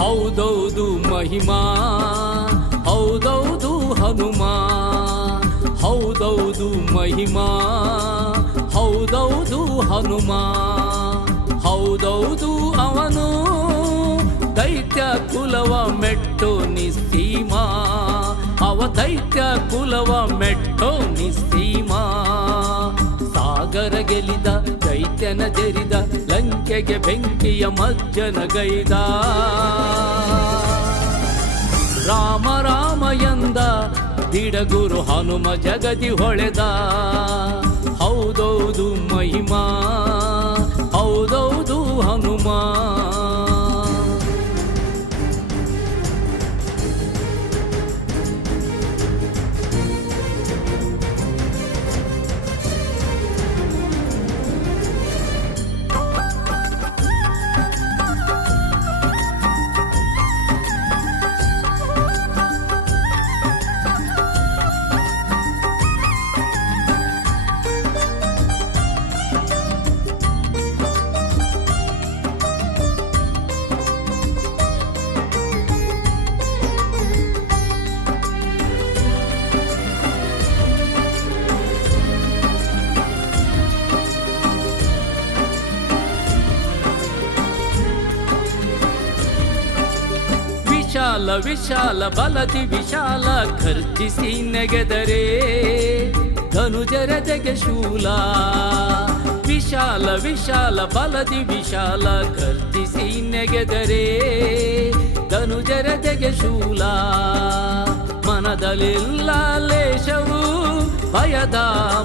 ಹೌದೌದು ಮಹಿಮಾ, ಹೌದೌದು ಹನುಮ, ಹೌದೌದು ಮಹಿಮಾ, ಹೌದೌದು ಹನುಮ, ಹೌದೌದು ಅವನು ದೈತ್ಯ ಕುಲವ ಮೆಟ್ಟೋ ನಿಸ್ಸೀಮ, ಅವ ದೈತ್ಯ ಕುಲವ ಮೆಟ್ಟೋ ನಿಸ್ಸೀಮ. ಸಾಗರ ಗೆಲಿದ ದೈತ್ಯನ ಜರಿದ, ಲಂಕೆಗೆ ಬೆಂಕಿಯ ಮಜ್ಜನ ಗೈದ. ರಾಮ ರಾಮ ಎಂದ ದಿಡಗುರು ಹನುಮ ಜಗದಿ ಹೊಳೆದ. ಹೌದೌದು ಮಹಿಮಾ, ಹೌದೌದು ಹನುಮ. ವಿಶಾಲ ವಿಶಾಲ ಬಲದಿ ವಿಶಾಲ ಖರ್ಜಿಸಿ ನೆಗೆದರೆ ಧನುಜರದೆಗೆ ಶೂಲ. ವಿಶಾಲ ವಿಶಾಲ ಬಲದಿ ವಿಶಾಲ ಖರ್ಜಿಸಿ ನೆಗೆದರೆ ಧನುಜರದೆಗೆ ಶೂಲ. ಮನದಲ್ಲಿಲ್ಲ ಲೇಷವು ಭಯದ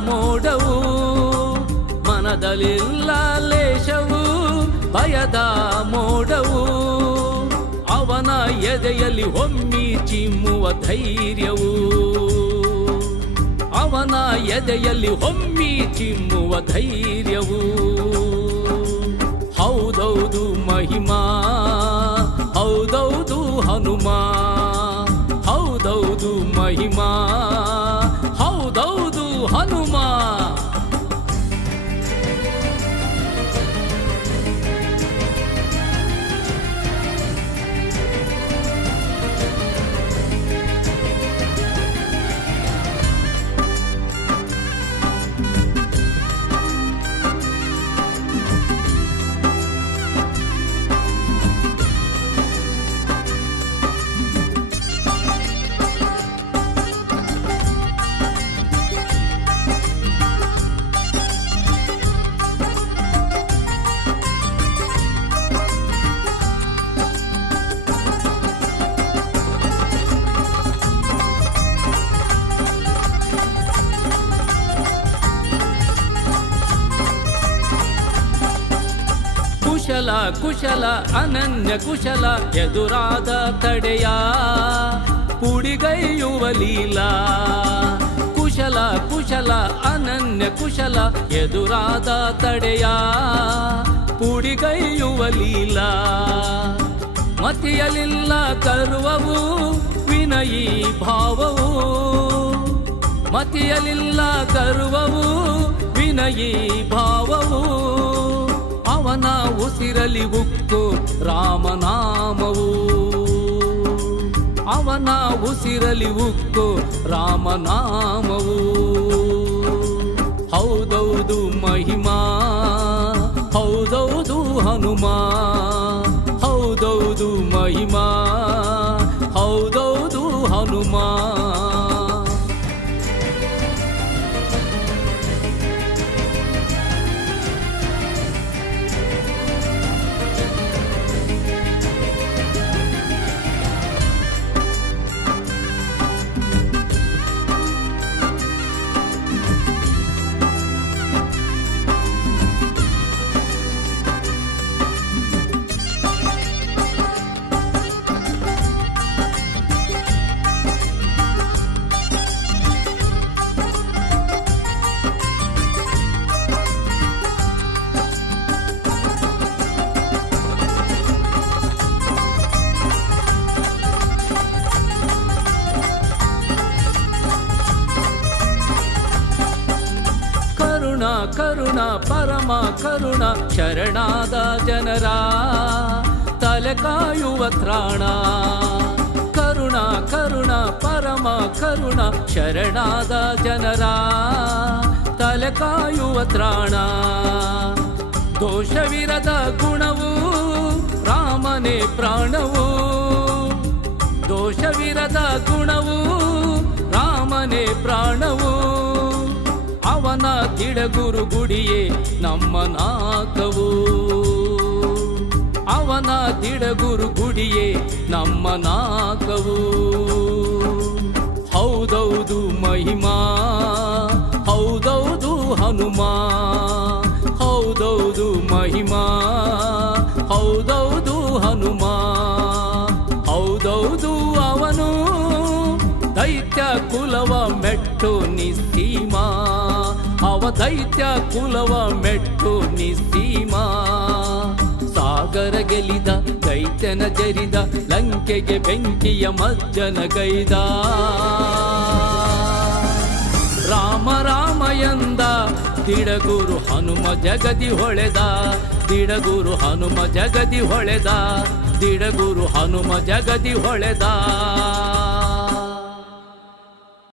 ಮೋಡವು, ಮನದಲ್ಲಿಲ್ಲ ಲೇಷವು ಭಯದ ಮೋಡವು. ಅವನ ಎದೆಯಲ್ಲಿ ಹೊಮ್ಮಿ ಚಿಮ್ಮುವ ಧೈರ್ಯವು, ಅವನ ಎದೆಯಲ್ಲಿ ಹೊಮ್ಮಿ ಚಿಮ್ಮುವ ಧೈರ್ಯವು. ಹೌದೌದು ಮಹಿಮಾ, ಹೌದೌದು ಹನುಮ, ಹೌದೌದು ಮಹಿಮಾ, ಹೌದೌದು ಹನುಮ. ಕುಶಲ ಕುಶಲ ಅನನ್ಯ ಕುಶಲ ಎದುರಾದ ತಡೆಯ ಪುಡಿಗೈಯುವ ಲೀಲಾ. ಕುಶಲ ಕುಶಲ ಅನನ್ಯ ಕುಶಲ ಎದುರಾದ ತಡೆಯ ಪುಡಿಗೈಯುವ ಲೀಲಾ. ಮತಿಯಲಿಲ್ಲ ಗರ್ವವು ವಿನಯೀ ಭಾವವು, ಮತಿಯಲಿಲ್ಲ ಗರ್ವವು ವಿನಯೀ ಭಾವವು. ಅವನ ಉಸಿರಲಿ ಉಕ್ಕು ರಾಮನಾಮವು, ಅವನ ಉಸಿರಲಿ ಉಕ್ಕು ರಾಮನಾಮವು. ಹೌದೌದು ಮಹಿಮಾ, ಹೌದೌದು ಹನುಮ, ಹೌದೌದು ಮಹಿಮಾ, ಹೌದೌದು ಹನುಮ. ಕರುಣ ಕರುಣ ಪರಮ ಕರುಣ ಶರಣಾದ ಜನರ ತಲೆ ಕಾಯುವ ತ್ರಾಣ ಕರುಣ ಕರುಣ ಪರಮ ಕರುಣ ಶರಣಾದ ಜನರ ತಲೆ ಕಾಯುವ ತ್ರಾಣ ದೋಷವಿರದ ಗುಣವು ರಾಮನೇ ಪ್ರಾಣವು ದೋಷವಿರದ ಗುಣವು ರಾಮನೇ ಪ್ರಾಣವು ಅವನ ದಿಡಗುರು ಗುಡಿಯೇ ನಮ್ಮ ನಾಕವು ಅವನ ದಿಡಗುರು ಗುಡಿಯೇ ನಮ್ಮ ನಾಕವು ಹೌದೌದು ಮಹಿಮಾ ಹೌದೌದು ಹನುಮ ಹೌದೌದು ಮಹಿಮಾ ಹೌದೌದು ಹನುಮ ಹೌದೌದು ಅವನು ದೈತ್ಯ ಕುಲವ ಮೆಟ್ಟು ನಿಸ್ಸೀಮ ಅವ ದೈತ್ಯ ಕುಲವ ಮೆಟ್ಟು ನಿಸ್ಸೀಮ ಸಾಗರ ಗೆಲಿದ ದೈತ್ಯನ ಜರಿದ ಲಂಕೆಗೆ ಬೆಂಕಿಯ ಮಜ್ಜನ ಗೈದ ರಾಮ ರಾಮ ಎಂದ ದಿಡಗುರು ಹನುಮ ಜಗದಿ ಹೊಳೆದ ದಿಡಗುರು ಹನುಮ ಜಗದಿ ಹೊಳೆದ ದಿಡಗುರು ಹನುಮ ಜಗದಿ ಹೊಳೆದ